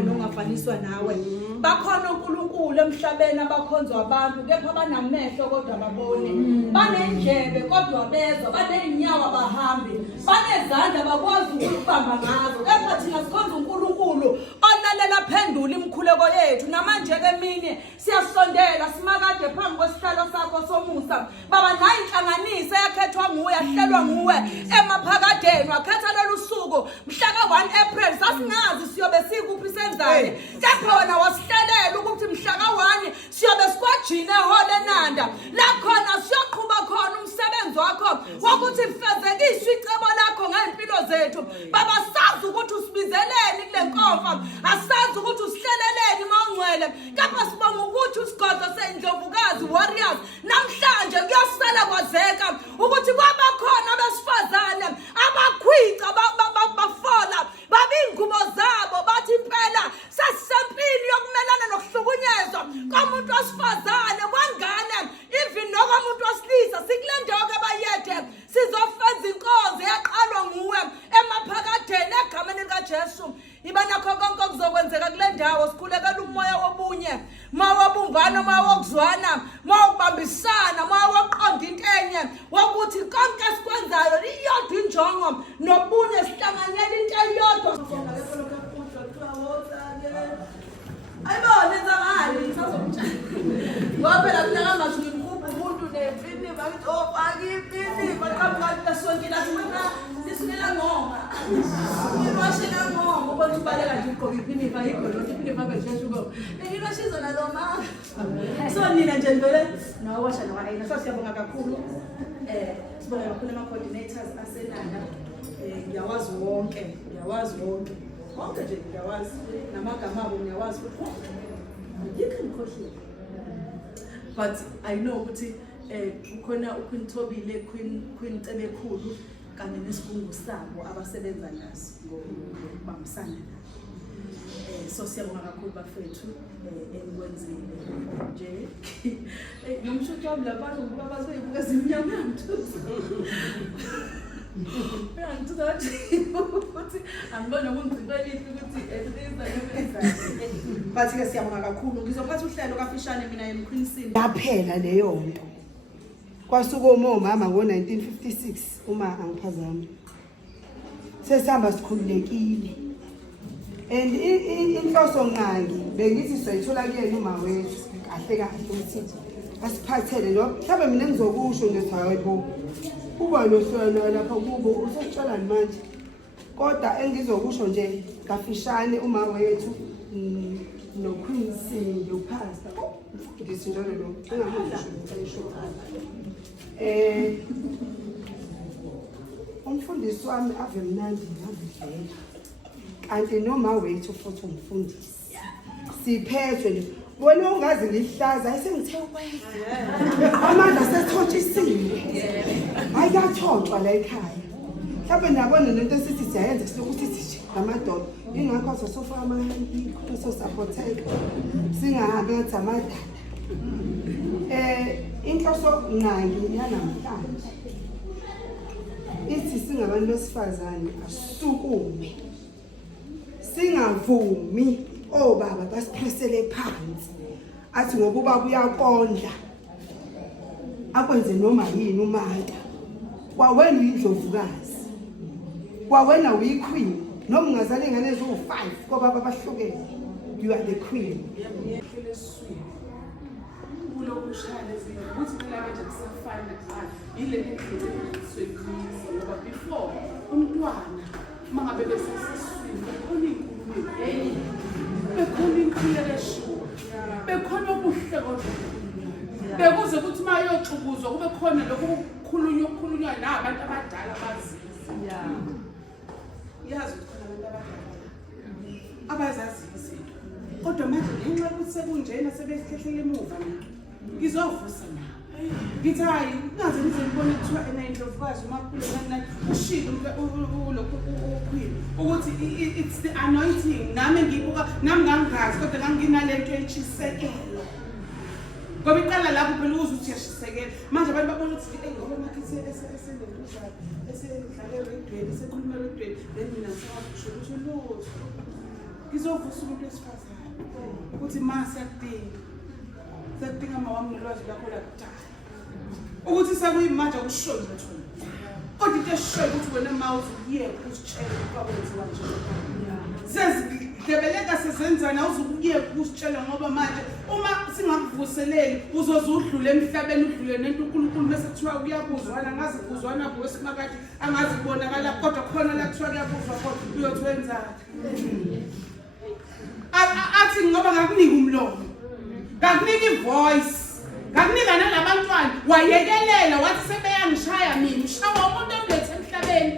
wena ongafaniswa nawe bakhona uNkulunkulu emhlabeni abakhonzwa abantu kepha banamehlo kodwa babone banendlebe kodwa bezwa banenyawo abahambi banezandla bakwazi ukubamba ngazo kepha thina sikhonza uNkulunkulu olalela phendula imkhuleko yethu namanje ke mini siyasondela simakade phambi kwesihlalo sakho somusa baba nayi inhlanganiso yakhethwa nguwe yahlelwa nguwe emaphakadeni wakhetha lolu suku mhla ka 1 April sasingazi siyobe sikuphi senzane kepha wena wasihlelela ukuthi mhla ka 1 siyobe sikwajina ehole Inanda la khona siyoqhubha khona umsebenzi wakho wokuthi fezekiswe icebo lakho ngempilo zethu baba sazi ukuthi usibizeleni kule nkonfa asazi ukuthi usihleleleni mawungcwele kepha sibonga ukuthi usigodlo seNdlovukazi warriors namhlanje kuyasala kwazeka ukuthi kwaba khona abesifazane abakhwica bafola babingubo zabo bathi impela sasisempini yokumelana nokuhlukunyezwa komuntu osifazane kwangane even nokomuntu osilisa sikulendawo kabayethe sizofenza inkonzo yaqalwa nguwe emaphakadeni egameni likaJesu ibanakho konke okuzokwenzeka kule ndawo sikhulekela umoya wobunye mawabumbana mawokuzwana mawubambisana mawoqonda into enye wokuthi konke sikwenzayo iyodwa injongo nobunye sihlanganyela into eyodwa ayibona enzakali ngisazomtshela ngoba phela mina ngamashini umuntu nevini bakithi opakipini baqhamuka sonkela sibona sisimela ngoma ngibashela ngoma ukuthi ubaleka nje ugqoka ipini bayikho lokho ipini babejeshu ngo ngibashiza naloma so nina nje ngivele nawasha nawaina so siyabonga kakhulu sibonga kakhulu ama coordinators asenanda ngiyawazi wonke konke nje ngiyawazi namagama abo ngiyawazi ukuthi ngikhohlile but I know ukuthi ukhona uQueen Queen Cebekhulu kanye nesibungu sabo abasebenza naso ngokubambisana nabo so siyabonga kakhulu bafethu enkwenzile nje nomshuthi wami labantu ngoba bazoyibuka zimnyama ukuthi angibona ngumgcibelisi ukuthi bathi ke siyabonga kakhulu ngizophatha uhlelo kafishane mina emQueensin yaphela leyo nto kwasuka omama ngo1956 uma angiphazami sesihamba sikhululekile and inhloso nqangi bengithi sayithola kuyena uma wethu kahle ukuthi asiphathele lo mhlawumbe mina ngizokusho ngithi hayibo kuba nohlelo lapha kubo usecala manje kodwa engizokusho nje kafishane uma wethu noQueensin upastor ngisi njalo lo engamusho umfundisi wami ave mnandi ngavela kanti noma wethu futhi umfundisi siphethwe nje wena ungazi ngihlaza ayisengithe wena amandla sethotshisiwe ayathontshwa la ekhaya mhlawumbe nabona lento esithi siyayenza silokuthi sithi ngamadoda ingakho sosofa amahangi sosapotheka singahambi ngathi amadala inhloso nqangi yanamhlanje ithi singabantu besifazane asukume singavumi obaba basiphesele phansi athi ngokuba kuyakondla akwenze noma yini umanta kwawena uyindlovukazi kwawena uyiqueen noma ungazali ingane eziwu5 ngoba babahlukene you are the queen kulokushaya ezinye ukuthi mina manje kusafana ile into eswekisa ngoba before umntwana mangabe besesiswini bekhona inkulumo bekhona inkulelesho bekhona ubuhle kodwa bekuze ukuthi mayoxukuzwa kube khona lokukhulunywa nabantu abadala abazizi yazi ukuthi khona abantu abadala abazazi izinto kodwa manje ngenxa yokuthi sekunjena sebehlehlele emuva mina ngizovusa nawe ngithi hayi ngaze nize ngibone kuthiwa eNdlovukazi umakhulu nani ushilo lokhu ukhwini ukuthi it's the anointing nami ngibuka nami ngangazi kodwa nganginalento etshisekela ngoba iqala lapho phela uze uthi yashisekela manje abantu babona ukuthi ngoba makithi esedlala eredweni esekhuluma eredweni then mina ngisafusha ukuthi lutho Ngizovusa umuntu wesifazane ukuthi ma siyakudinga mama wami nolwazi lakho lakudala ukuthi sekuyimanje akushoyo lutho kodwa into eshoyo ukuthi wena ma uzuyeka usitshela kwakwenziwa nje sezidebeleka sezenzana uzukuyeka usitshela ngoba manje uma singakuvuseleli uzoze udlule emhlabeni udlule nento uNkulunkulu bese kuthiwa kuyabuzwana ngazi kuzwana bowesimakade angazi kubonakala kodwa khona la kuthiwa kuyabuzwa kodwa uyothi wenzani athi ngoba ngakunika umlomo ngakunika ivoice ngakunika nalabantwana wayekelela wathi sebeyangishaya mina ushawa umuntu omlethe emhlabeni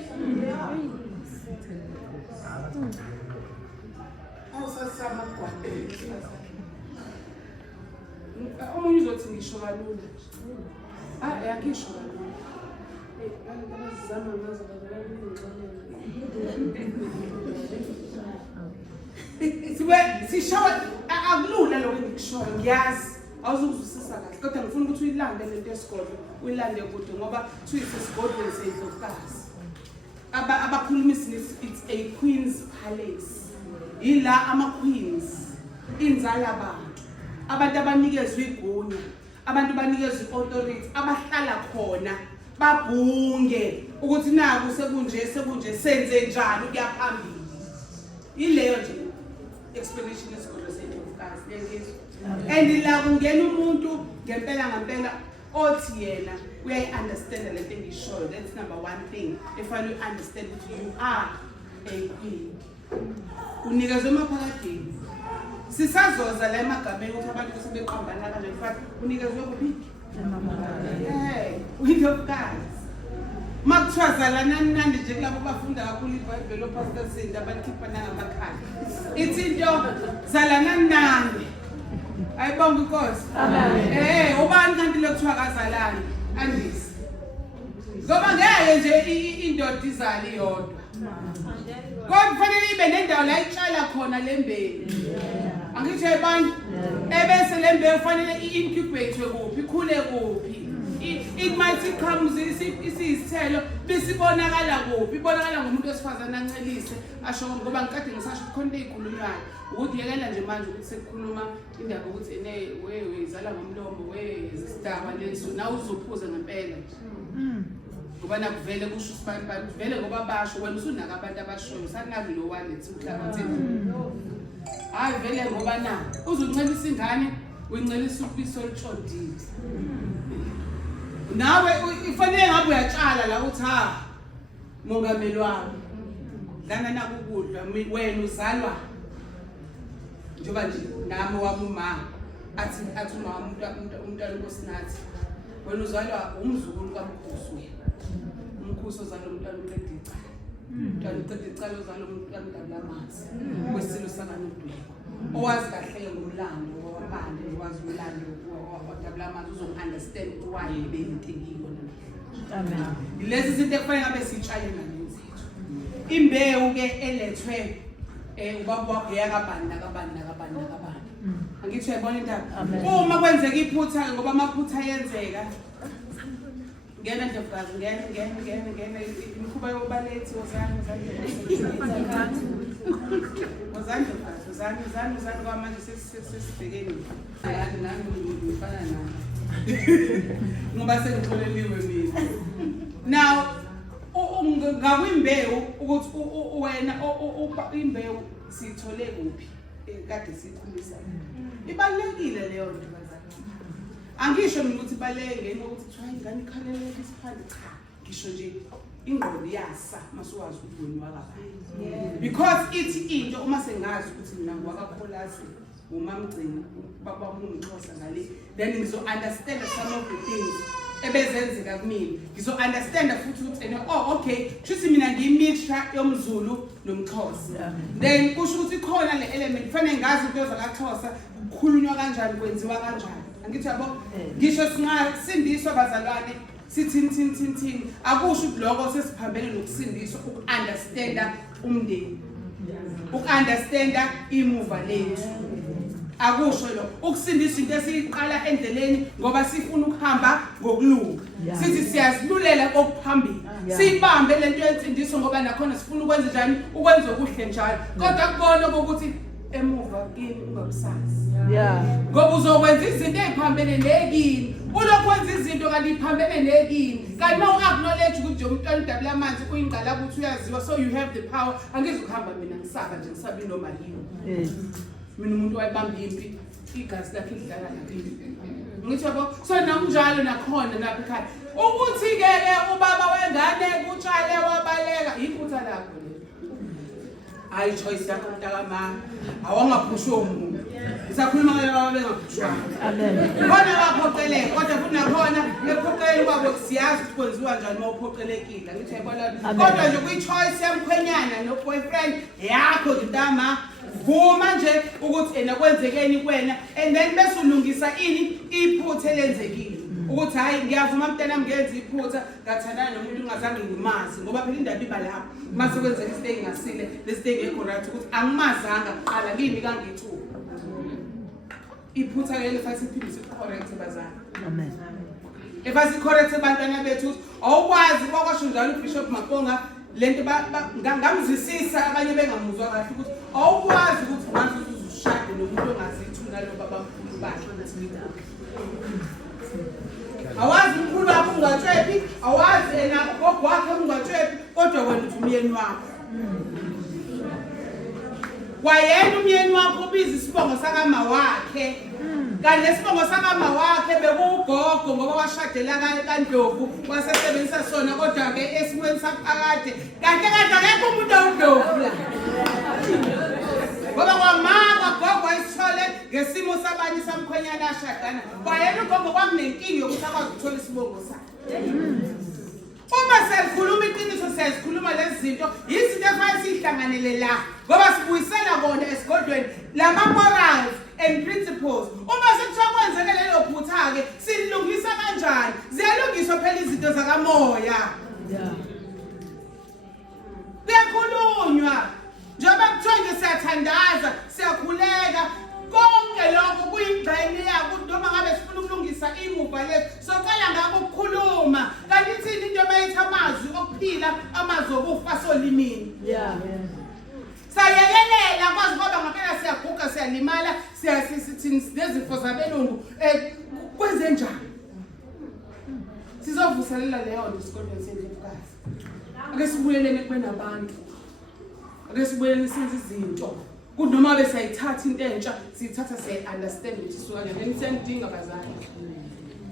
awusasama kwami omunye uzothi ngisho kalula yakisho kalula abantu abazizama ngazo sishawa akulula lokho engikushoyo ngiyazi awuzukuzwisisa kahle kodwa ngifuna ukuthi uyilande lento esigodlo uyilande kude ngoba tuyisesigodlweni seyindlovukazi abakhulumisi it's a queen's palace ila ama-queens inzala abantu abanikezwe igunya abantu banikezwe i-authority abahlala khona babhunge ukuthi naku sekunje senze njani ukuya phambili ileyo nje explanation esigodlo seyindlovukazi lengizwe and la kungena umuntu ngempela othi yena uyayi-understand lento engishoyo. That's number one thing. If you understand that you are a queen. Unikezwe emaphakadeni. Sisazoza la emagameni ukuthi abantu sebeqambana kanje mfana unikezwe kuphi? Uyindlovukazi. Makuthiwa zalana nandi nje kulabo bafunda kakhulu iBhayibheli opastor Sinda abalikhipha nangamakhaya. Ithi into zalana nandi. Ayibonga inkosi. Amen. Ubani kanti lokuthiwa kazalana andisi. Ngoba ngeke nje indoda izali yodwa. Kodwa kufanele ibe nendawo la itshala khona lembewu. Angithi ayibani? Ebese lembewu kufanele i-incubate kuphi, ikhule kuphi. It might come isizithelo bisibonakala kuphi, ibonakala ngomuntu wesifazana ancelise asho ngoba ngikade ngisasho khona izikhulunywayo ukuthi yekela nje manje ukuthi sekukhuluma indaba ukuthi we izala ngomlomo we isidaba leso nawe uzophuza ngempela ngoba nakuvele kusho usibani vele ngoba basho wena usunaka abantu abashoyo sanazi lo walethi uhlabathini hayi vele ngoba na uzuncelisa ingane uyincelisa ubiso olutshondile nawe ifanele ngabe uyatshala la uthi mongameli wami ngana nakukudla wena uzalwa njoba nje nami wami uma athi uma umntwana unkosinathi wena uzalwa umzukulu kaMkhosi umkhosi ozalwa umntwana uqedicala umntwana uqedicala ozalwa umntwana uDabulamanzi kwesilo sakanodwebo owazi kahle ngomlando wamanje owazi umlando waDabulamanzi uzounderstand why beyintekile amen lezi izinto ekufanele ngabe sitshale ngalezi zethu imbewu ke elethwe ubaba wakho yakabani angithi uyabona indaba uma kwenzeka iphutha ngoba amaphutha ayenzeka ngena ndlovukazi ngena imikhuba yobalethi wozani kwamanje sesibhekeni nami ngifana nami ngoba sengixoleliwe mina now ngakwimbewu ukuthi wena imbewu sithole kuphi kade sikhulisa ibalekile leyo nto bazali angisho mina ukuthi baleke ngokuthi kuthiwa ingane ikhalele isiphande cha ngisho nje ingqondo yasa masuwazi ukuthi wena wakabani because ithi into uma sengazi ukuthi mina ngwakakholasi umamgcini baba umXhosa ngale then ngizo understand some of the things ebezenzeka kumina ngizo-understanda futhi ukuthi okay kushuthi mina ngiyimixture yomZulu nomXhosa then kusho ukuthi khona le element kufanele ngazi into zakaXhosa kukhulunywa kanjani kwenziwa kanjani angithi yabo ngisho singasindiswa bazalwane sithini akusho ukuthi lokho sesiphambene nokusindiswa uku-understanda umndeni uku-understanda imuva lethu akusho lo ukusindisa into esiyiqala endleleni ngoba sifuna ukuhamba ngokulunga sithi siyazilulela okuphambili siyibambe lento yensindiso ngoba nakhona sifuna ukwenza njani ukwenza okuhle njalo kodwa kubona ukuthi emuva kimi ungabusazi ngoba uzokwenza izinto eziphambene nekini ulokwenza izinto kanti iphambene nekini kanti uma uacknowledge ukuthi nje umntwana udabula amanzi kuyingqala ukuthi uyaziwa so you have the power angizukuhamba mina ngisaka nje ngisabi noma yini mina umuntu wayibamba impi igazi lakhe lidlala nakini ngithi yabo so namnjalo nakhona lapha ekhaya ukuthi ke ubaba wengane kutshale wabaleka iphutha lakho hayi choice yakho mntakamama awangaphusha umuntu isakhuluma ngale baba bengaphushwa amen bona baphoqeleke kodwa kunakhona ephoqeleni kwabo siyazi ukuthi kwenziwa njani uma uphoqelekile ngithi yabona kodwa nje kuyi choice yamkhwenyana no boyfriend yakho ntama vuma nje ukuthi ena kwenzekeni kuwena and then bese ulungisa ini iphutha elenzekile ukuthi hayi ngiyavuma mntana ngenza iphutha ngathandana nomuntu ungazange ngimazi ngoba phela indaba iba lapho mase kwenzeka izinto engasile lesithi engekho right ukuthi angimazanga qala kimi kangithuka iphutha ke lefathi iphindise correct bazana amen efasi correct abantwana bethu ukuthi awukwazi kwasho njalo uBishop Makonga lento ngamzisisa abanye bengamuzwa kahle ukuthi awukwazi ukuthi manje uzushade nomuntu ongazithuna lo babamkhulu bakhe awazi umkhulu wakho ungatshephi awazi ena gogo wakhe ungatshephi kodwa wena uthi umyeni wakho wayena umyeni wakho ubiza isibongo sakama wakhe kanti lesibongo sakama wakhe bekugogo ngoba washadela kaNdlovu wasebenzisa sona kodwa ke esimweni saphakade kanti akekho umuntu oNdlovu la ngoba kwamama gogo ayisithole ngesimo sabanye samkhwenyana ashadana wayena ugogo kwakunenkingi yokuthi akwazi ukuthola isibongo sakhe uma sesikhuluma iqiniso sesikhuluma lezi zinto izinto efayisihlanganele la ngoba sibuyisela bona esigodweni lama morals and principles uma sekuthiwa kwenzeke lelo phutha ke silungisa kanjani ziyalungiswa phela izinto zakamoya kuyakhulunywa njengoba kuthiwa nje siyathandaza siyakhuleka konke lokho kuyingxenye yakho noma ngabe sifuna ukulungisa imuva lethu soqala ngako ukukhuluma kanti ithini into mayitha amazwi okuphila amazwi okufa solimini sayekelela kwazi ngoba ngempela siyaguga siyalimala siyasithini nezifo zabelungu kwenze njani sizovuselela leyo nto isikolweni sendlovukazi ake sibuyelene kubena abantu ake sibuyelene senze izinto kunoma bese ayithatha into entsha siyithatha siyaunderstand ukuthi suka njani siyandinga bazali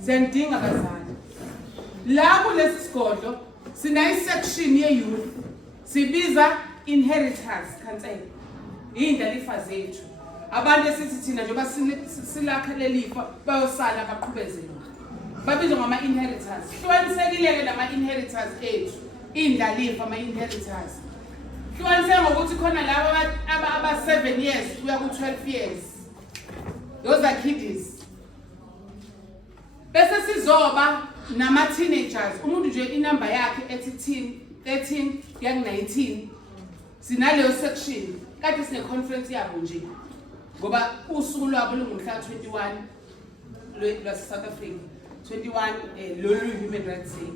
siyandinga bazali la kulesi sigodlo sina isection ye-youth sibiza inheritors cancel indlalifa zethu abantu esithi thina njengoba silakha lelifa bayosala baqhubezela babizwa ngama inheritors hlonisekile nama inheritors ethu indlalifa ama inheritors hlonisekile ngokuthi khona labo aba 7 years kuya ku 12 years those are kiddies bese sizoba nama teenagers umuntu nje inamba yakhe ethi 13 kuya ku 19 sinaleyo section kade sine conference yabo nje ngoba usuku lwabo lungumhla 21 lwa South Africa 21 lolu Human Rights Day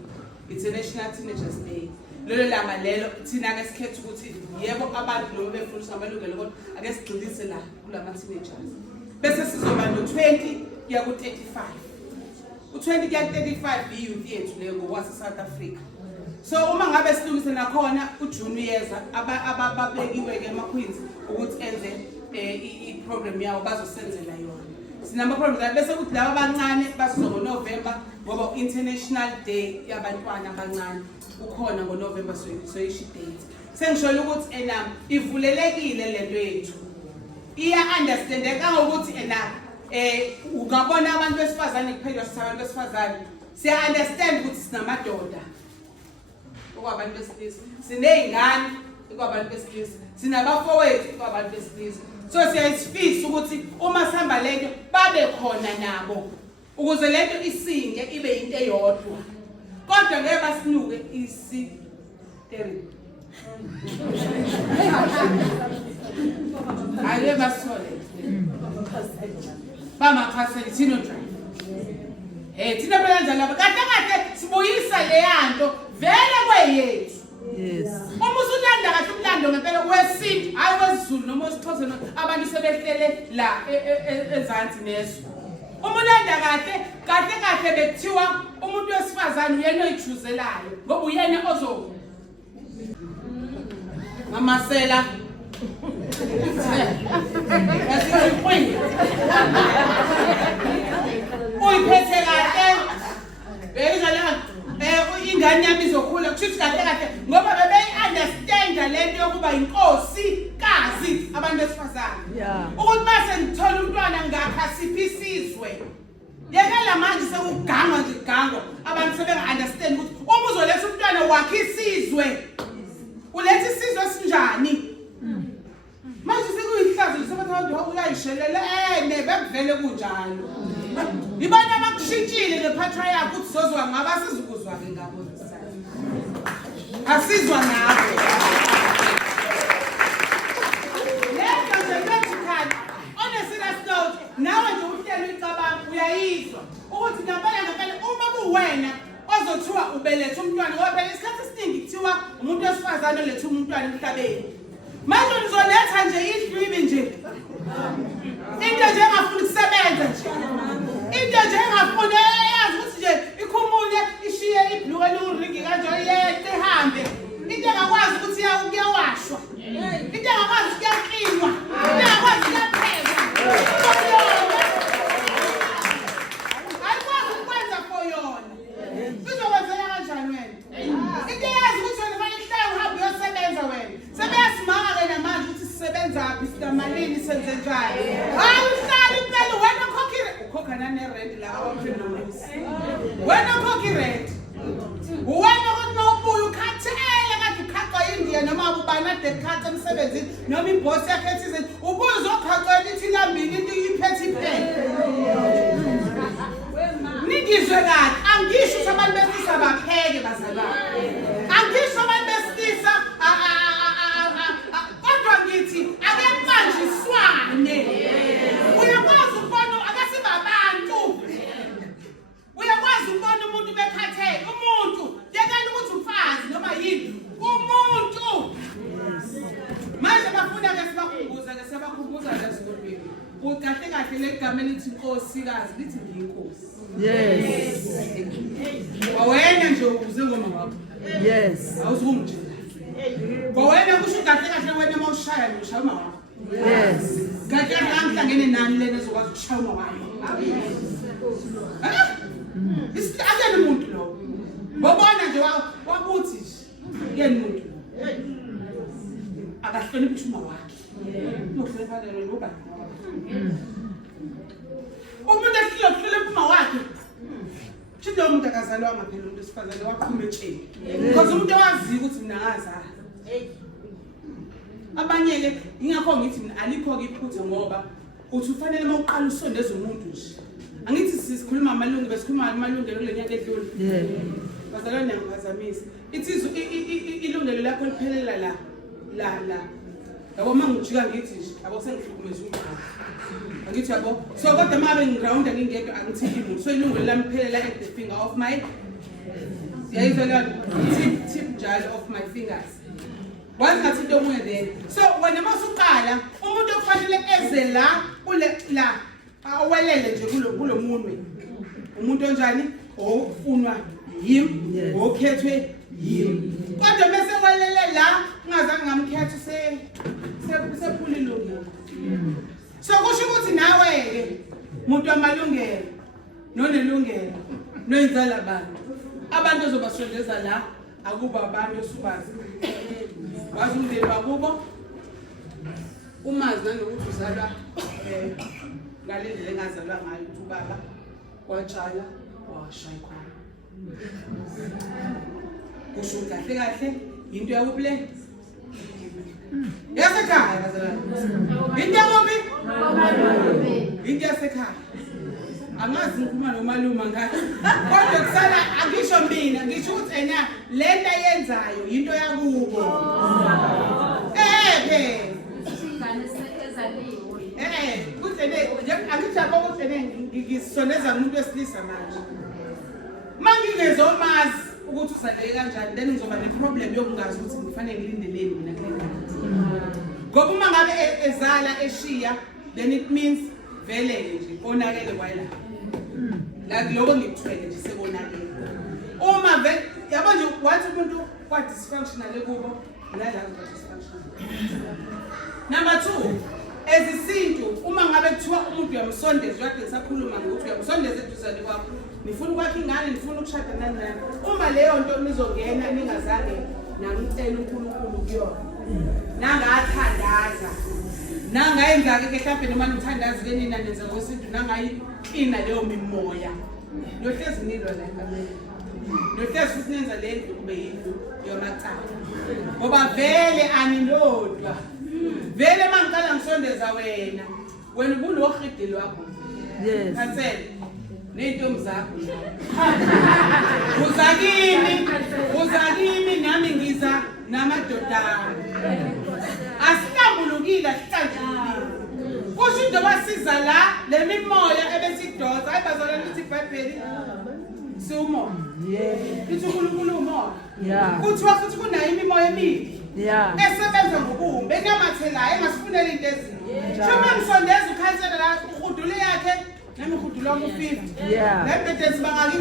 International Teenagers Day lolo langa lelo thina ke sikhetha ukuthi yebo abantu lo befundisa amalungelo kodwa ake sigxilise la kulama teenagers bese sizoba no 20 kuya ku 35 u20 kuya ku 35 youth yethu leyo ngokwase South Africa so uma ngabe silungise nakhona uJune uyeza ababekiwe ke ama-queens ukuthi enze i-program yawo bazosenzela yona sinama programs bese kuthi laba abancane basizo ngoNovember ngoba International Day yabantwana abancane ukhona ngoNovember soyishi date sengishola ukuthi ena ivulelekile lento yethu iya understandeka ngokuthi ena ungabona abantu besifazane kuphela sithabantu besifazane siya understand ukuthi sinamadoda okwabantu besilisa sineyingane okwabantu besilisa sinabafowethu okwabantu besilisa so siyayifisa ukuthi uma sihamba lento babe khona nabo ukuze lento isinge ibe into eyodwa kodwa ngeke basinuke isi-3 Aye basole bamakhaseli thina drive thina phela njalo kade sibuyisa le yanto vele kweyethu. Yes. Uma usulanda kahle umlando ngempela wesintu hayi wesiZulu noma wesixhosa abantu sebehlele la ezansi neso. Uma ulanda kahle bekuthiwa umuntu wesifazane uyena oyichuzelayo ngoba uyena ozo Mamasela. Uyiphethe kahle. Beyizala ingane yami izokhula kushuthi kahle ngoba bebeyi-understand lento yokuba inkosi kazi abantu besifazane. Ukuthi mase ngithola umntwana ngakha siphi isizwe. Yekela manje sekugangwa nje kugangwa abantu sebenga-understand ukuthi uma uzoletha umntwana wakhe isizwe uletha isizwe esinjani. Manje sekuyihlazo lisebenza abantu uyayishelela bekuvele kunjalo. Ibona abakushintshile ngepatriarch ukuthi sozwa ngaba sizukuzwa-ke ngabo. Asizwa ngabo. Lento nje vertical on a serious note nawe nje uhlelo icabanga uyayizwa ukuthi ngempela uma kuwena ozothiwa ubeletha umntwana ngoba phela isikhathi esiningi kuthiwa umuntu wesifazane oletha umntwana emhlabeni. Manje nizoletha nje idlibi nje. Into nje engafuni ukusebenza nje. Into nje engafuni eyazi ukuthi nje ikhumule ishiye ibhluke liwuringi kanjalo yeqe ihambe. Into engakwazi ukuthi kuyawashwa. Into engakwazi ukuthi kuyaqinwa. Into engakwazi kuyaphekwa. Ayikwazi ukwenza for yona. Uzokwenzela kanjani wena? Into eyazi ukuthi wena fanele ihlale uhambe uyosebenza wena. Sebeyasimanga-ke namanje ukuthi sisebenzaphi sinamalini senze njani. Hayi uhlale impela wena ukhokha nane-rent la awaphenulusi. Wena ukhokha i-rent. Wena ukuthi mawubuya ukhathele kade ukhaqwa India noma ubanade ekhatha emsebenzini noma ibhosi yakhe ethizeni ubuye uzokhaqela ithi lambini into iphethe iphele. Ningizwe kahle angisho ukuthi abantu besilisa bapheke bazalwane. Angisho abantu besilisa kodwa ngithi ake kubanjiswane. Uyakwazi ukubona akasibabantu. Uyakwazi ukubona umuntu bekhathele umuntu yekani ukuthi umfazi noma yini umuntu. Manje bafuna-ke sibakhumbuza-ke sebakhumbuza nje esikolweni. Kahle le gama lithi inkosikazi lithi ngiyinkosi. Yes. Wawena nje uze ngoma wakho. Yes. Awuzungitshela. Wawena kusho kahle wena mawushaya ngishaya uma wakho. Yes. Kahle angihlangene nani lena ezokwazi ukushaya uma wakho. Akuyena umuntu lo. Bobona nje wakuthi yena umuntu. Akahloniphi uma wakhe. Nokuhlonipha lelo ngoba umuntu ehlonipha uma wakhe. Shithi lo muntu akazalwanga phela umuntu wesifazane waphuma etsheni. Because umuntu owaziyo ukuthi mina ngazala. Abanye-ke ingakho ngithi mina alikho-ke iphutha ngoba uthi ufanele uma uqala usondeza umuntu nje. Angithi sikhuluma amalungelo besikhuluma amalungelo kule nyaka edlule. Bazalwane ngiphazamisa. Ithi ilungelo lakho liphelela la. Yabo mangijika ngithi nje abo sengihlukumeza umuntu. Angithi yabo so kodwa mabe ngiround ngingedwa angithiki muntu so ilungelo lami liphelela at the finger of my yayizolana tip njalo of my fingers. Wazi ngathi into omunye there. So wena masuqala umuntu okufanele eze la la awelele nje kulo munwe. Umuntu onjani ofunwa yimi okhethwe yimi. Kodwa bese walele la ungazange ngamkhetha sephula ilungelo. So kusho ukuthi nawe-ke umuntu wamalungelo nonelungelo noyinzala abantu ozobasondeza la akuba abantu osubazi. Wazi umndeni wakubo umazi nanokuthi uzalwa ngale ndlela engazalwa ngayo ukuthi ubaba watshala washaya khona. Kusho kahle into yakuphi le? Yasekhaya bazalwane. Into yakuphi? Into yasekhaya. Angazi ngikhuluma nomaluma ngathi. Kodwa kusala angisho mina ngisho ukuthi ena lento ayenzayo into yakubo. Kuthi angithi yabo ukuthi ngisondeza umuntu wesilisa manje. Mangingezwe omazi ukuthi usadleke kanjani then ngizoba neproblem yokungazi ukuthi ngifanele ngilindeleni mina kule ngane. Ngoba uma ngabe ezala eshiya then it means vele nje konakele kwayela. La lokho ngikuthwele nje sekonakele. Uma vele yabo nje wathi umuntu kwa dysfunctional kubo nalabo kwa dysfunctional. Number 2, ezisintu uma ngabe kuthiwa umuntu uyamsondeza kade ngisakhuluma ngokuthi uyamsondeza eduzane kwakho nifuna ukwakha ingane nifuna ukushada nani uma leyo nto nizongena ningazange namcela uNkulunkulu kuyona nangathandaza nangayenza ke mhlawumbe noma nithandaza ke nina nenza ngokwesintu nangayina leyo mimoya nohlezi nilwa la ekameni nohlezi futhi nenza le ndlu kube yindlu yomacala ngoba vele aninodwa vele mangicala ngisondeza wena ubunohide lwakho Yes. kansele ney'ntombi zakho uzakimi nami ngiza namadodana asihlambulukile asihlanjulukile kusho into basiza la le mimoya ebesidoza hayi bazalwane lithi iBhayibheli siwumoya lithi uNkulunkulu umoya kuthiwa futhi kunayo imimoya emibi esebenza ngobumbe enamathelayo engasifunela into ezinye shoma ngisondeza ukhansela la uhudule yakhe nami uhudula ku-50 la mbedeni sibangaki 102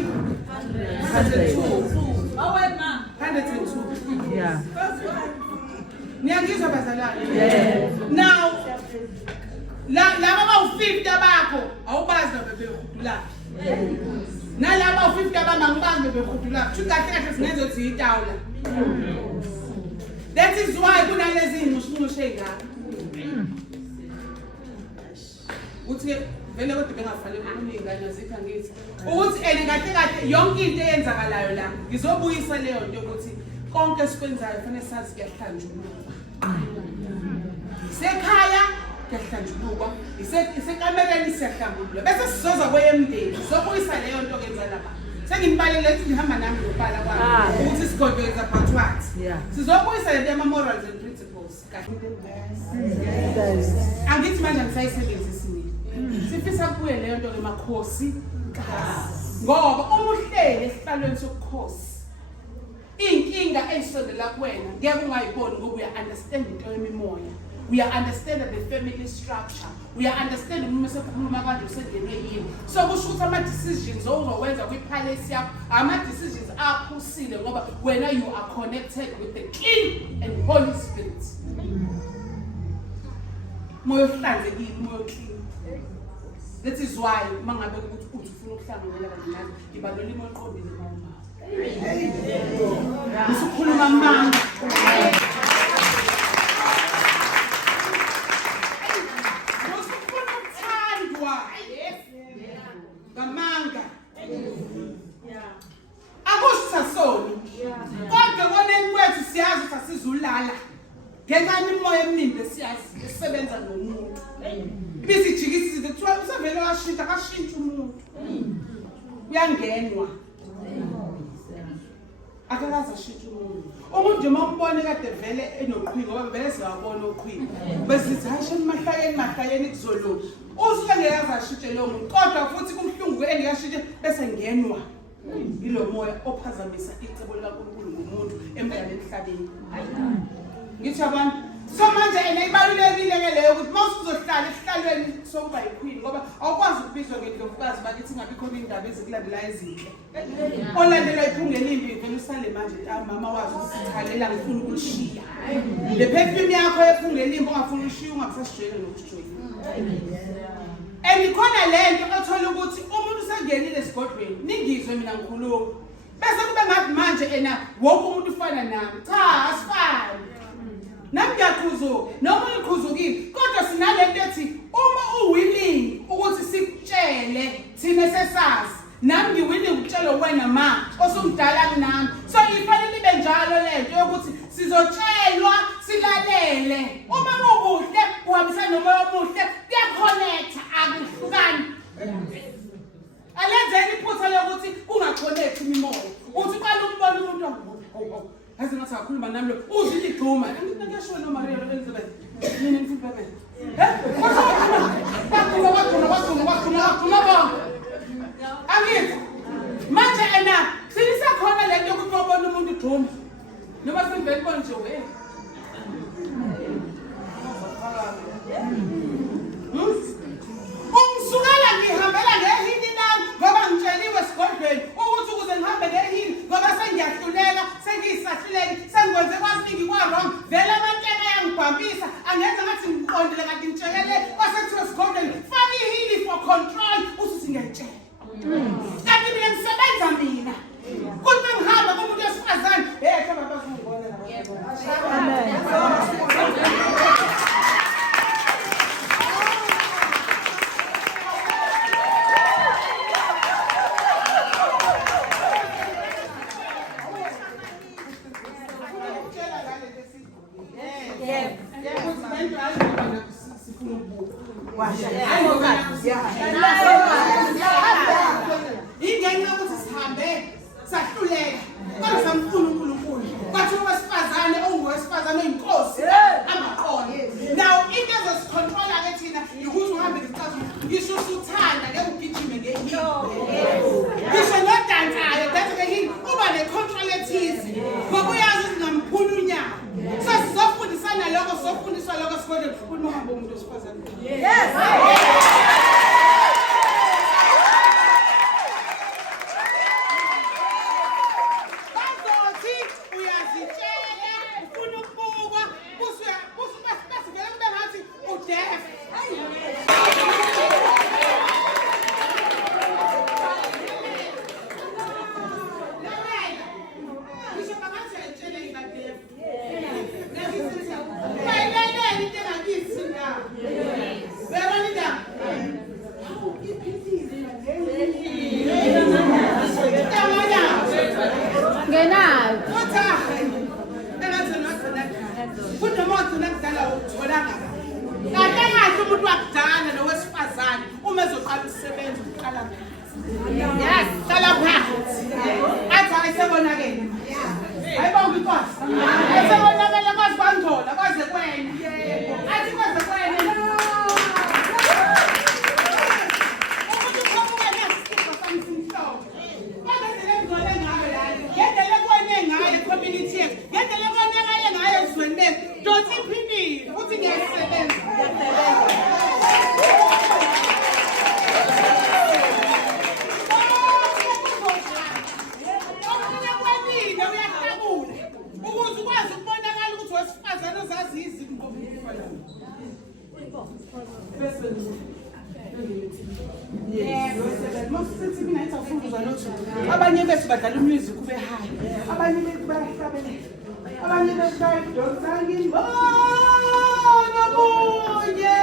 awema 102 niyangizwa bazalwane now laba bawu-50 abakho awubazi nabebehudulaphi nalaba bawu-50 abamangibani bebehudulaphi sho kahle kahle singenza ukuthi yitawula. That is why kunalezi inxushunxushu ey'ngaka ukuthi vele kodwa bengafanele kuney'ngane azikho angithi ukuthi kahle kahle yonke into eyenzakalayo la ngizobuyisa leyo nto yokuthi konke esikwenzayo kufanele sazi kuyahlanjululwa sekhaya kuyahlanjululwa isekamereni siyahlambululwa bese sizoza kweyemndeni sizobuyisa leyo nto kenza lapha sengibalele ukuthi ngihamba nami ngobhala kwami ukuthi sigodweza part what sizobuyisa le ama-morals and principles angithi manje ngisayisebenzisi mina sifisa kubuye leyo nto kemakhosi ngoba uma uhleli esihlalweni sobukhosi iy'nkinga ey'sondela kuwena ngeke ungayiboni ngoba uya-understand into yemimoya uya-understand the family structure uya-understand uma sekhuluma kanje usengenwe yini so kusho ukuthi ama-decisions ozowenza kwi-palace yakho ama-decisions aphusile ngoba wena you are connected with the King and Holy Spirit moya ohlanzekile moya clean. That is why uma ngabe ukuthi ufuna ukuhlanganyela kanye nami ngiba nolimo oluqondile mawumawo ngisukhuluma amanga ngamanga akusasoni kodwa koneni kwethu siyazi ukuthi asizulala ngenxa imimoya eminingi esiyazi esebenza nomuntu ibisijikisile kuthiwa usavele washintsha akashintsha umuntu uyangenwa akakaze ashintshe umuntu nje uma umbone kade vele enoqhwingo ngoba vele siyabona uqhwingo besithi hashe mahlakeni kuzolunga usuke ngeke ashintshe lo muntu kodwa futhi kumhlungu engekashintshe bese ngenwa ilo moya ophazamisa icebo likaNkulunkulu ngomuntu emhlabeni emhlabeni ngithi abantu so manje ibalulekile ke leyo ukuthi mawusuke uzohlala esihlalweni sokuba yiqueen ngoba awukwazi ukubizwa ngendlovukazi bakithi ingabi khona indaba ezikulandela ezinhle olandela iphunga elimbi vele usale manje mama wazi usithalela ngifuna ukulishiya le perfume yakho ephunga elimbi ongafuna ulishiya ungakusasijwayele nokusijwayela endikhona lento othola ukuthi umuntu usengenile esigodlweni ningizwe mina ngikhuluma bese kube ngathi manje wonke umuntu ufana nami cha asifani nami ngiyaqhuzuka noma uyiqhuzukile kodwa sinalento ethi uma uwilling ukuthi sikutshele thina sesazi nami ngiwilling ukutshela wena ma osumdala kunami so ifanele ibe njalo lento yokuthi sizotshelwa silalele uma kukuhle uhambisana nomoya omuhle kuyaconnecta akuhlukani alenzeni iphutha lokuthi kungaconnect imimoya uthi qala umbona umuntu yazi ngathi akakhuluma nami lo uzile igxuma ngiyasho no Maria Elizabeth mina ngifuna bebe wakhuluma bonke angithi manje sisakhona lento yokuthi Duma. Noma sivele konje we. Ungisukela ngihambela ngehini nami ngoba ngitsheliwe esigodlweni ukuthi ukuze ngihambe ngehini ngoba sengiyahlulela sengiyisahluleki sengikwenze kwaziningi kwa-wrong vele amantela ayangibhambisa angenza ngathi ngiqondile kanti ngitshelele kwasethiwe esigodlweni faka ihili for control usuthi ngiyayitshela kanti mina ngisebenza mina kuthi ngihamba kumuntu wesifazane babazungibona ingenxa ukuthi sihambe sahluleka kodwa samfuna uNkulunkulu kwathi owesifazane ongowesifazane oyinkosi amaqolo now into ezosicontrola ke thina ukuthi uhambe ngesikhathi ngisho usuthanda ke ugijime ngehini ngisho nodansayo bese ke hini uba necontrol ethize ngoba uyazi ukuthi ngamphula unyawo sesizofundisana lokho sofundiswa lokho sikhona ukukhuluma uhambe umuntu wesifazane abanye bethu badlala umusic ube high abanye bethu bayahlabelela abanye bethu bayadonsa ngimbona munye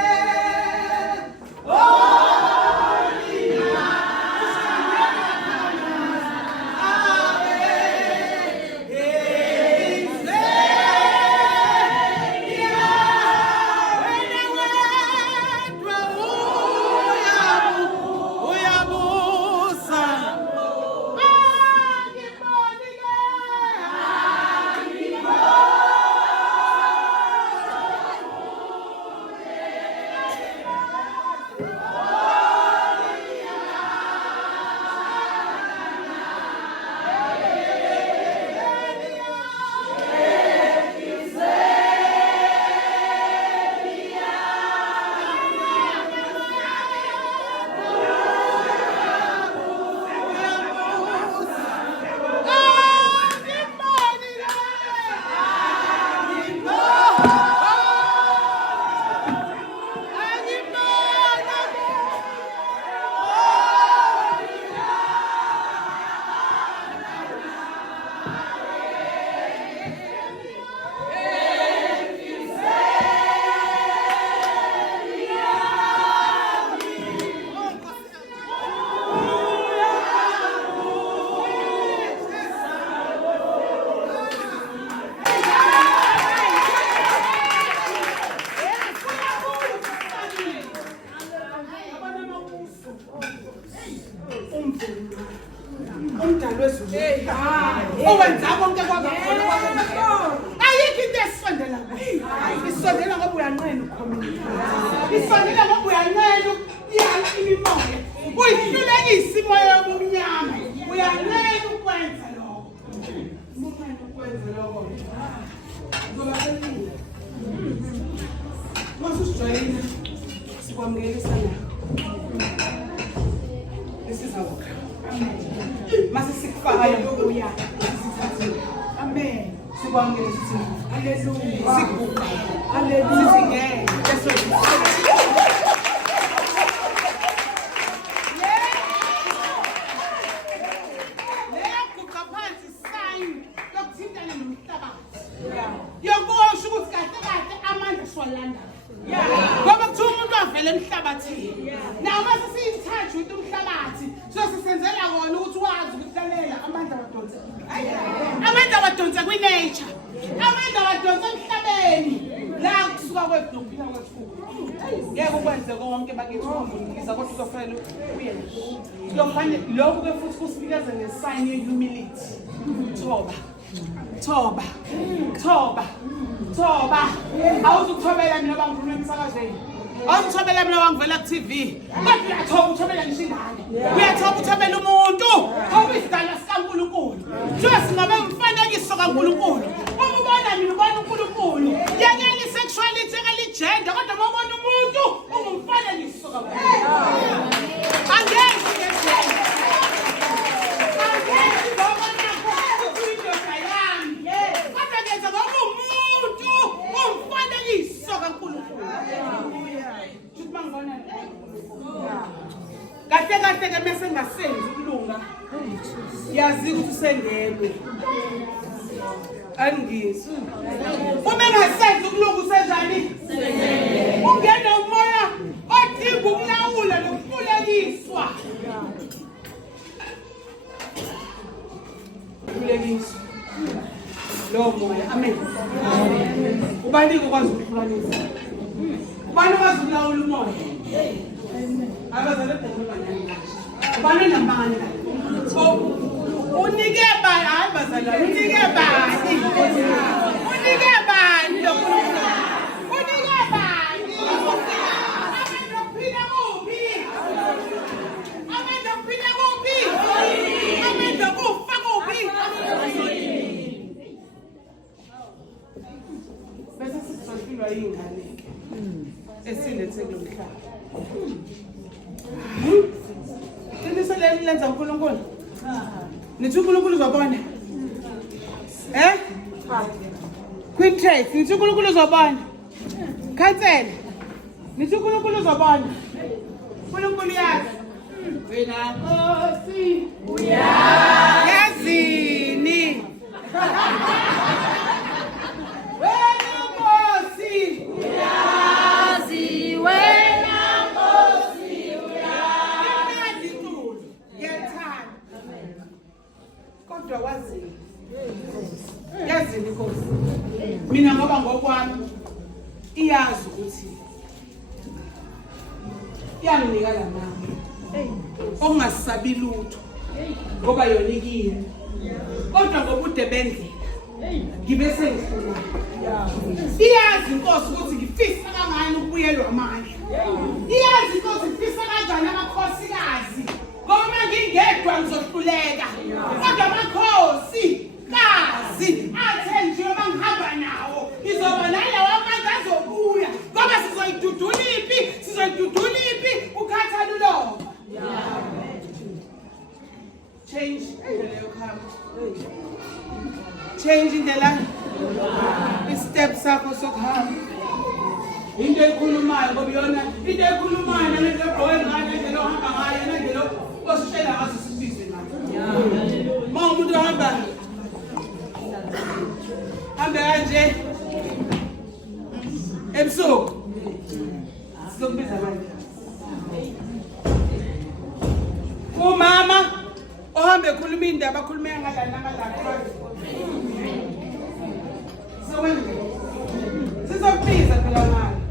wenze lokho. Ngoba selini. Masusijoyina sikwamukelisa nayo. Isizawukha. Mase sikufaka lokho uyaka. Amen. Sikwamukele sithi haleluya. Sikubuka. Haleluya. Singene. Ngoba kuthiwa umuntu avele emhlabathini. Nawo mase siyithatha ukuthi umhlabathi sosisenzela wona ukuthi wazi ukulalela amandla wadonsa. Amandla wadonsa kwi-nature. Amandla wadonsa emhlabeni. La kusuka kwethu nokuphila kwethu. Ngeke ukwenze konke bakithi ungumlisa kodwa kufanele uye. Kufanele lokho ke futhi kusinikeze ngesign ye-humility. Thoba. Thoba. Thoba. Thoba. Awuzukuthobela mina bangikhuluma emsakazweni. Awuzukuthobela mina wangivela ku TV. Kodwa uyathoba uthobela ngisho ingane. Uyathoba uthobela umuntu. Obisidala sikaNkulunkulu. Njengoba singabe umfanekiso kaNkulunkulu. Uma ubona mina ubona uNkulunkulu. Yekela isexuality yekela igender kodwa uma ubona umuntu ungumfanekiso kaNkulunkulu. Angeke ngeke. Kahle ke mase ngasenzi ukulunga. Yazi ukuthi sengelwe. Angizwe. Uma ngasenzi ukulunga usenjani? Ungena umoya odinga ukulawula nokuhlulekiswa. Ukulekiswa. Lo moya. Amen. Ubani ukwazi ukuhlukanisa? Ubani ukwazi ukulawula umoya? Abazali bengibanyana. Ubani namandla. Unike bani abazali? Unike bani? Unike bani lo Nkulunkulu? Unike bani? Amandla okuphila kuphi? Amandla okuphila kuphi? Amandla okufa kuphi? Bese sizophilwa yingane ke. Esilethe lo mhlaba. Into le lenza uNkulunkulu. Nithi uNkulunkulu uzobona. Queen Trace, nithi uNkulunkulu uzobona. Cancel. Nithi uNkulunkulu uzobona. uNkulunkulu yazi. Wena Nkosi uyazi. Yazini. Wena Nkosi uyazi. Wena Nkosi uyazi. Ngiyethanda. Kodwa wazini. Yazini Nkosi. Mina ngoba ngokwami iyazi ukuthi yanginika lamanga. Ongasabi lutho. Ngoba yonikile. Kodwa ngobude bendlela. Ngibe sengifuna. Iyazi Nkosi ukuthi ngifisa kangani ukubuyelwa amandla. Iyazi Nkosi ngifisa kanjani amakhosikazi. Ngoba ngingedwa ngizohluleka. Kodwa amakhosi kazi athe nje uma ngihamba nawo izoba nalawo amandla azobuya. Ngoba sizoyidudula ipi? Sizoyidudula ipi? Ukhathalelo. Change indlela yokuhamba. Change indlela. Step sakho sokuhamba. Into ekhulumayo ngoba yona into ekhulumayo nalento ebhoye ngayo nendlela ohamba ngayo nendlela osishela ngazo sibizwe ngayo. Uma umuntu ohamba hambe kanje ebusuku sizokubiza manje. Umama ohambe ekhuluma indaba akhulumela ngalana ngalana. Sizokubiza phela manje.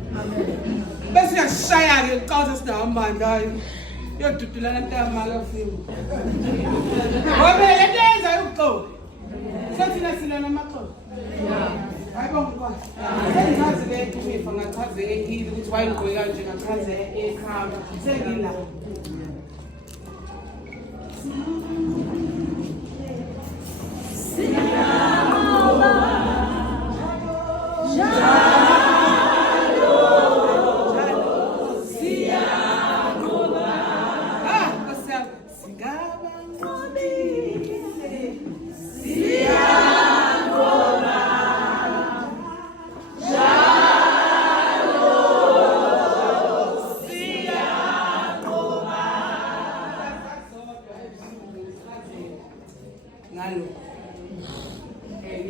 Bese uyashaya ke uqhaza sidahamba ndayo. Yodudulana ntamala ofimo. Ngoba le nto yenza uxolo. Sathina sina namaxolo. Hayibo ngikwazi. Sengazi ke umifa ngachaze engile ukuthi wayengqoke kanje ngachaze ekhaya. Sengila. Sina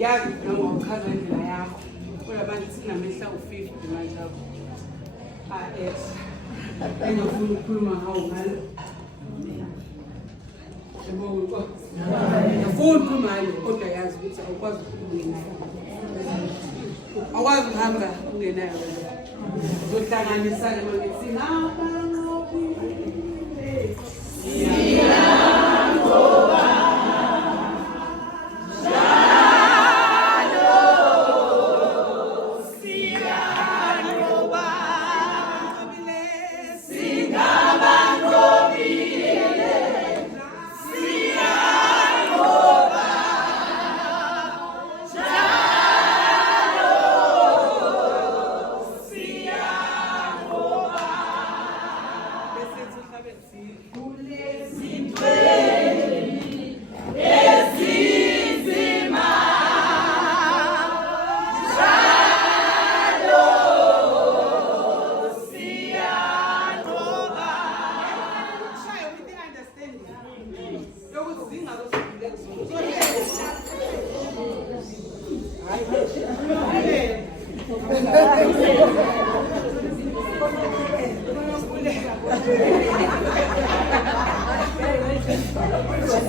yazi nangokuchaza indlela yakho kodwa manje sinamehla u-50 manje akho engafuni ukukhuluma ngawo ngalo ngafuni ukukhuluma ngalo kodwa yazi ukuthi awukwazi ukukhuluma awukwazi ukuhamba ungenayo zohlanganisane manje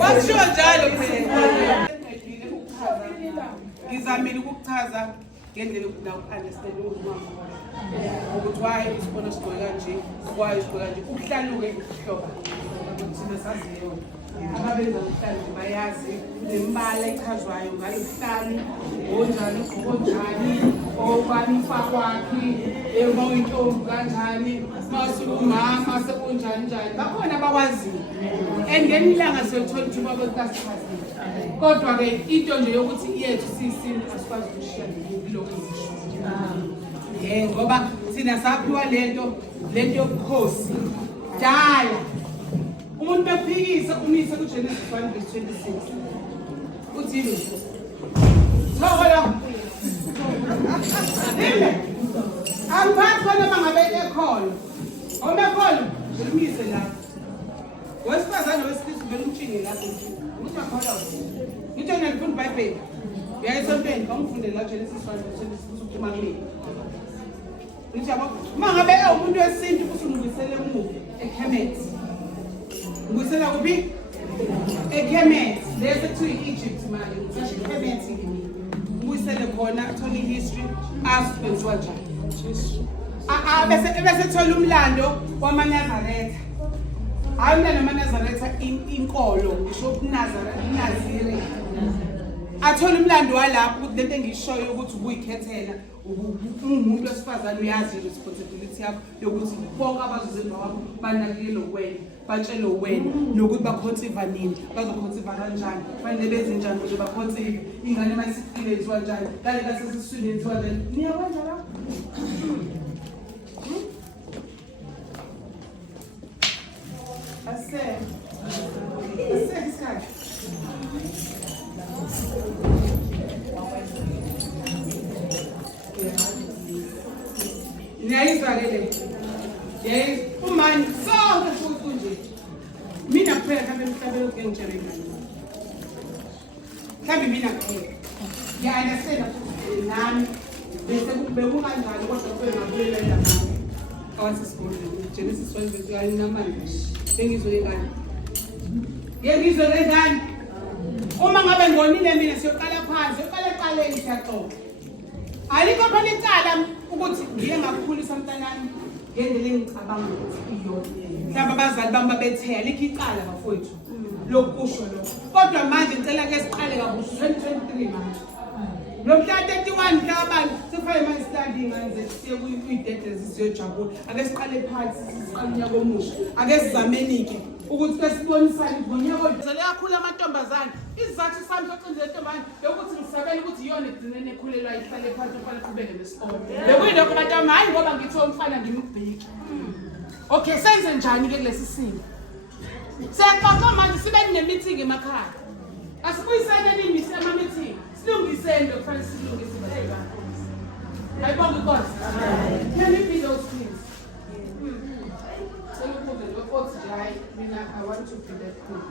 washiwo njalo phela ngizamile ukuchaza ngendlela yoku-understand ukuthi why isibona sigqoke kanje why sigqoke kanje ukuhlaluke ukuhloba thina saziyo ababenza ubuhlalu bayazi nemibala echazwayo ngalo buhlalu onjani onjani okwani ufakwakhi uyintombi kanjani masukumama sekunjani njani bakhona abakwaziyo and ngelinye ilanga siyothola ithuba lokasichazile kodwa-ke into nje yokuthi yethu siyisintu asikwazi ukushiya lokhu zisho ngoba thina saphiwa lento yobukhosi dala umuntu bephikisa umise kuGenesis 1:26 uthini thola angiphathi khona mangabe ekhona omekhona ngimise la wesifazane wesilisa vele umtshinge lapho ukuthi akhola ngithe mina ngifunda iBhayibheli uyayisontweni ngangifundele la Genesis 1:26 uphuma kimi ngithi yabo mangabe umuntu wesintu usungibisele umubi eKhemet ngibisela kuphi eKhemet lese kuthiwa i-Egypt manje ngisasho eKhemet ngibisele khona athola history asikwenziwa njani bese thola umlando wamaNazaretha hayi umlando wamaNazaretha inkolo ngisho uNaziri athola umlando walapho ukuthi lento engiyishoyo ukuthi ubuyikhethela umuntu wesifazane uyazi responsibility yakho yokuthi bonke abazozemva wakho banakekele wena batshele wena nokuthi bakhonsiva nini bazokhonsiva kanjani fanele benze njani ukuze bakhonsive ingane mayisiphile yenziwa njani kale kasesiswini yenziwa njani niyakwenza lapho isikhathi niyayizwakele umani sonke futhi nje mina kuphela mhlawumbe emhlabeni okuke ngitshele ngani mhlawumbe mina kuphela ngiya-understanda futhi nami bese bekunganjani kodwa kube ngabulela endabami awasesikoleni Genesis 1:1 namanje engizwe ngani ngizwe ngani uma ngabe ngonile mina siyoqala phansi siyoqala eqaleni siyaxoxa alikho phela icala ukuthi ngiye ngakukhulisa mntanami ngendlela engicabanga ukuthi iyona mhlawumbe abazali bami babethe alikho icala bafowethu lokusho lokho kodwa manje ngicela ke siqale kabusha 2023 manje lo mhla 31 mhlabani sifaye manje standing ngane siye kuyidede siyojabula ake siqale phansi siqale unyaka omusha ake sizameni ke ukuthi kesibonisane ngonyaka odlule kakhulu amantombazane isizathu sami soqinzela intombazane yokuthi ngisabela ukuthi iyona igcinene ekhulelwa ihlale phansi ufana qhubeke nesikole bekuyilokho abantu hayi ngoba ngithiwa umfana ngimubheki okay senze njani ke kulesi simo siyaxoxa manje sibe ne-meeting emakhaya asibuyisane nini ama-meeting silungiseni lokufanele silungise ayibonge inkosi can it be those things I want to be that cool.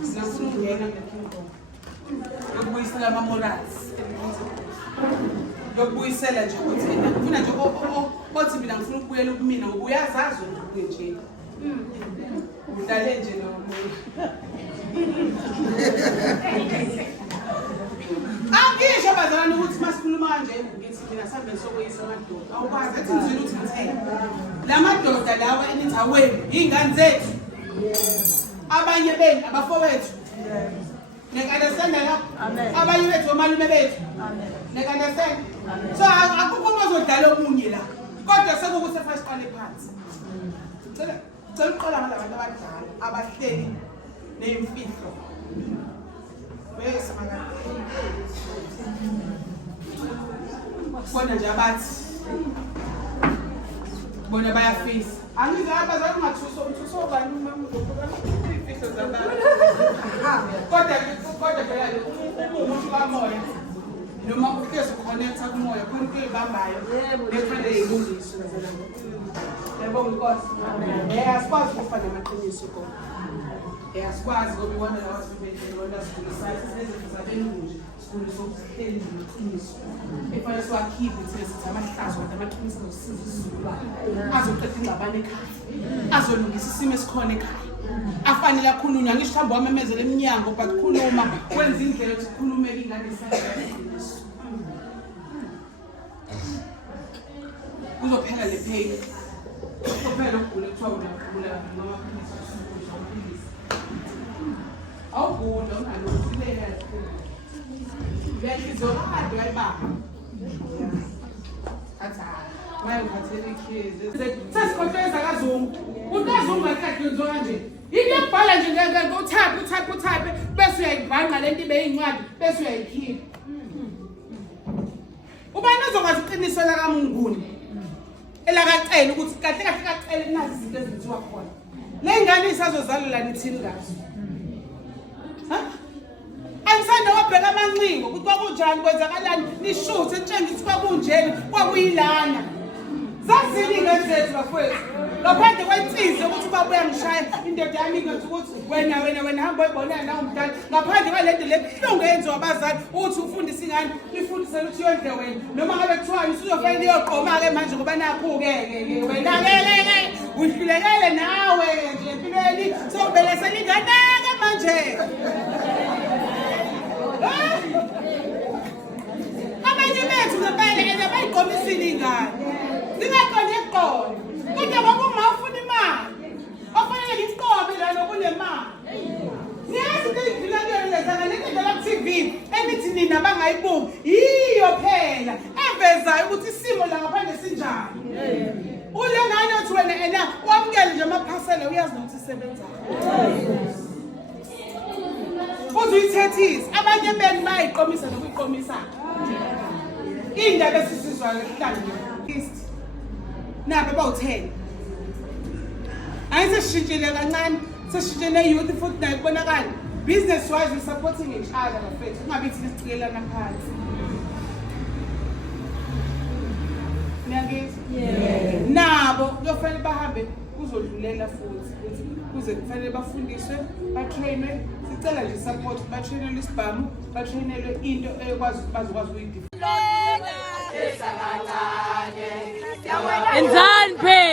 Ngiyafuna ukungena ngekingdom. yokubuyisela ama-morals yokubuyisela nje ukuthi ngifuna nje othi mina ngifuna ukubuyela kumina ngoba uyazazi ukuthi nje udlale nje angisho bazalwane ukuthi masikhuluma kanje ngithi mina sambe sokuyisa amadoda awukwazi ethi ngizwile ukuthi ngithini la madoda lawa enithi awenu iy'ngane zethu abanye benu abafowethu nek-understand lapho abanye bethu omalume bethu nek-understand so akukho umuntu ozodlala omunye la kodwa sekukuthi afasiqale phansi cela uqala ngala bantu abadala abahleli ney'mfihlo bona nje abathi bona bayafisa angizazi ungathuso umthuso obani iy'mfihlo zabantu kodwa phela umuntu kamoya noma uhlezi uconnecta kumoya khona into ey'bambayo nekufanele yilungiswe yabonga inkosi asikwazi ukufa namaqiniso kona asikwazi ngoba iwona lawa sibona sigulisayo sinezinto zabelungu nje sifundiswa ukuhleli ngeqiniso efanele siwakhiphe thina sithi amahlazo kodwa amaqiniso azosiza isizukulwane azoqeda ingxabano ekhaya azolungisa isimo esikhona ekhaya afanele akhulunywa ngisho mhlawumbe wamemezela eminyango but khuluma kwenza indlela yokuthi kukhulumeke ingane eqiniso kuzophela le pain kuzophela ukugula kuthiwa unagula ngamaphilisi awugula unalokuthuleka uyahliziyo kade uyayibamba athi maye ngiphathele ikhizi sesikhohlweza kazungu unkazungu ngakade yenziwa kanje into yokubhala nje uthape bese uyayibhanqa lento ibe yincwadi bese uyayikhipha ubani ozokwazi iqiniso lakaMnguni elakacela ukuthi kahle kahle kacela nazi izinto ezenziwa khona le ngane isazozalela nithini ngazo angisanda wabheka amancingo ukuthi kwakunjani kwenzakalani nishuthe nitshengise kwakunjeni kwakuyilana zazini iy'ngane zethu bafowethu ngaphandle kwensiza ukuthi ubaba uyangishaya indoda yami ingathi ukuthi wena hamba oyibonela nawo mdala ngaphandle kwalento le buhlungu eyenziwa abazali ukuthi ufundise ingane ifundisele ukuthi yondle wena noma ngabe kuthiwani usuzofanele iyoqoma-ke manje ngoba nakhu-ke wena-ke uhlulekele nawe nje empilweni sobelesela ingane-ke manje abanye bethu ngempela bayiqomisile iy'ngane zingaqondi eqolo kodwa ngoba uma ufuna imali ofanele ngikuqobe lana kunemali niyazi into ey'vilakelo lezana lendlela ku-TV enithi nina bangayibuki yiyo phela evezayo ukuthi isimo la ngaphandle sinjani ule ngane othi wena ena wamukele nje amaphasele uyazi nokuthi isebenzayo futhi uyithethise abanye benu bayayiqomisa nokuyiqomisana iy'ndaba esisizwayo kuhlanje nabo bawu-10 ayi sesishintshile kancane sesishintshile ne-youth futhi nayo kubonakala business wise we supporting each other bafethu kungabi thina sicikelana phansi niyangizwa nabo kuyofanele bahambe kuzodlulela futhi kuze kufanele bafundiswe batrainwe sicela nje support batrainelwe isibhamu batrainelwe into ekwazi bazokwazi ukuyidifenda Inanda.